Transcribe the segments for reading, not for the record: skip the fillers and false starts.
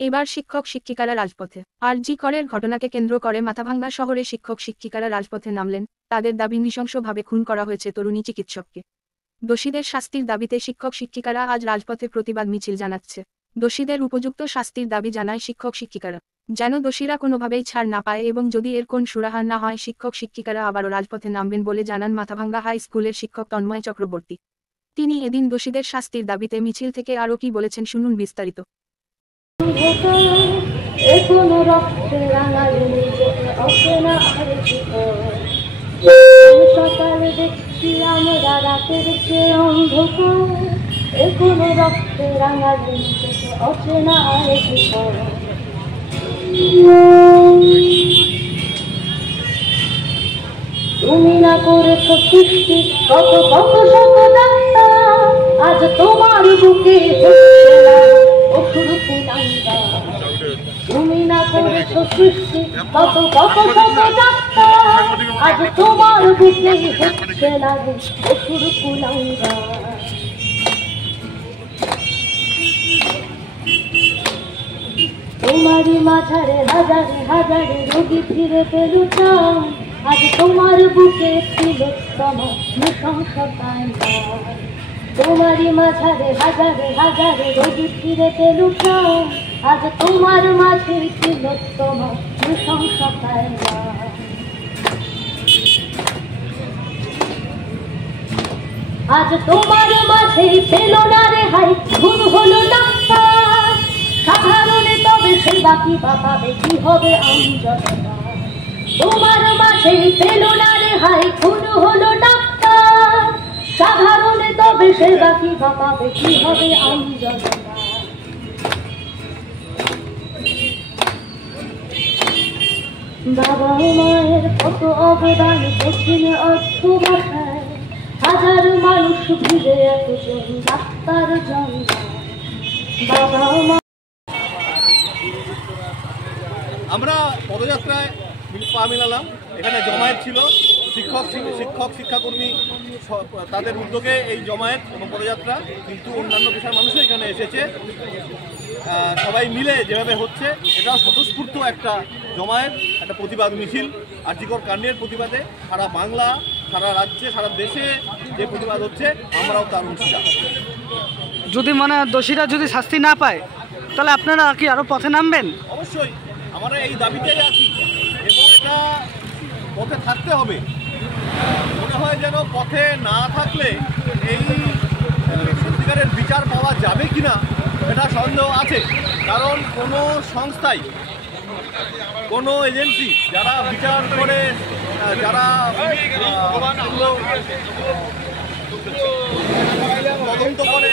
এবার শিক্ষক শিক্ষিকারা রাজপথে। আরজি করের ঘটনাকে কেন্দ্র করে মাথাভাঙ্গা শহরে শিক্ষক শিক্ষিকারা রাজপথে নামলেন। তাদের দাবি, নৃশংসভাবে খুন করা হয়েছে তরুণী চিকিৎসককে। দোষীদের শাস্তির দাবিতে শিক্ষক শিক্ষিকারা আজ রাজপথে প্রতিবাদ মিছিল জানাচ্ছে। দোষীদের উপযুক্ত শাস্তির দাবি জানায় শিক্ষক শিক্ষিকারা, যেন দোষীরা কোনোভাবেই ছাড় না পায় এবং যদি এর কোন সুরাহা না হয় শিক্ষক শিক্ষিকারা আবারও রাজপথে নামবেন বলে জানান মাথাভাঙ্গা হাই স্কুলের শিক্ষক তন্ময় চক্রবর্তী। তিনি এদিন দোষীদের শাস্তির দাবিতে মিছিল থেকে আরও কি বলেছেন শুনুন বিস্তারিত। সকালে দেখছি আমরা রাতের চেয়ে অন্ধকার, এখনো রক্তে রাঙালি অচেনা তুমি না করেছ সৃষ্টি কত কত শত ডাক্তার, আজ তোমার বুকে হচ্ছে না অসুর কুলাঙ্গা। তুমি না করেছ সৃষ্টি কত কত শত ডাক্তার, আজ তোমার বুকে হচ্ছে না অসুর কুলাঙ্গা। তোমারই মাঝারে হাজারে হাজারে রোগী ফিরে পেল চান, আজ তোমার বুকে তিলোত্তম নৃশংসতায়। তোমারই মাঝারে হাজারে হাজারে রোগী ফিরে পেল চান, আজ তোমার মাঝে তিলোত্তম নৃশংসতায়। আজ তোমার মাঝে পেল না রেহাই, খুন হলো ডাক্তার সাধারণে, তবে সেবা কি বা পাবে, কি হবে আমজনতা। তোমার মাঝে পেল না রেহাই, খুন হলো ডাক্তার সাধারণে, তবে সেবা কি বা পাবে, কি হবে আমজনতা। বাবা মায়ের কত অবদান কঠিন অর্থ ভাষায়, হাজার মানুষ ঘিরে একজন ডাক্তার জন্ম। বাবা মা আমরা পদযাত্রায় পা মিলালাম। এখানে জমায়েত ছিল শিক্ষক শিক্ষাকর্মী, তাদের উদ্যোগে এই জমায়েত এবং পদযাত্রা, কিন্তু অন্যান্য পেশার মানুষও এখানে এসেছে। সবাই মিলে যেভাবে হচ্ছে এটাও স্বতঃস্ফূর্ত একটা জমায়েত, একটা প্রতিবাদ মিছিল। আরজিকর কাণ্ডের প্রতিবাদে সারা বাংলা, সারা রাজ্যে, সারা দেশে যে প্রতিবাদ হচ্ছে আমরাও তার অংশীদার। যদি দোষীরা যদি শাস্তি না পায় তাহলে আপনারা কি আরও পথে নামবেন? অবশ্যই আমরা এই দাবিতেই আছি এবং এটা পথে থাকতে হবে। মনে হয় যেন পথে না থাকলে এই সত্যিকারের বিচার পাওয়া যাবে কিনা এটা সন্দেহ আছে। কারণ কোনো সংস্থাই, কোনো এজেন্সি যারা বিচার করে, যারা তদন্ত করে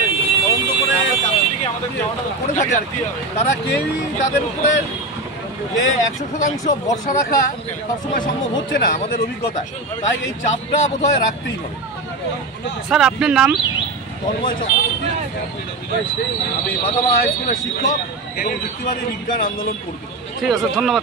থাকে আর কি, তারা কেউই তাদের উপরে যে 100% ভরসা রাখা সবসময় সম্ভব হচ্ছে না আমাদের অভিজ্ঞতায়। তাই এই চাপটা বোধহয় রাখতেই হবে। স্যার, আপনার নাম? তন্ময় চক্রবর্তী। আমি মাথাভাঙ্গা হাই স্কুলের শিক্ষক এবং যুক্তিবাদী বিজ্ঞান আন্দোলন কর্মী। ঠিক আছে, ধন্যবাদ।